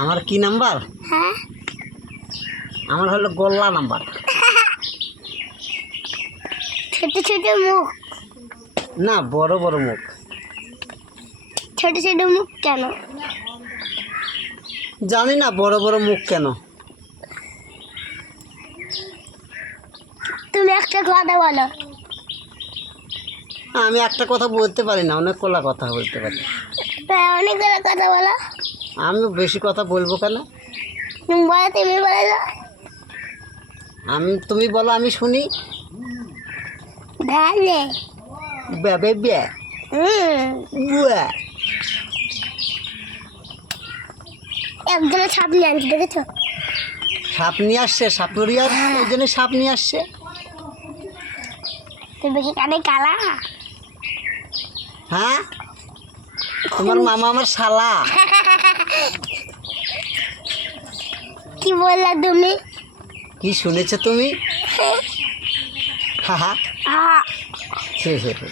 আমার কি নাম্বার? হ্যাঁ, আমার হলো গোল্লা নাম্বার। ছোট ছোট মুখ। না, বড় বড় মুখ। ছোট ছোট মুখ কেন? জানি না বড় বড় মুখ কেন। তুমি একটা কথা বলো। আমি একটা কথা বলতে পারি না, অনেকগুলা কথা বলতে পারি। অনেকগুলো কথা বলো। আমি বেশি কথা বলবো কেন? তুমি বলো, তুমি বলে দাও। তুমি বলো, আমি শুনি। ভালে। বে বে বুয়া। একজনের ছাপ নিয়ে আনছি, দেখেছো? সাপ নিয়ে আসছে, সাপুরিয়ার ওই জন্য সাপ নিয়ে আসছে। তুমি কি কানে কালা? হ্যাঁ, তোমার মামা আমার শালা। কি বললা তুমি? কি শুনেছো তুমি? হা হা। আ হে হে হে।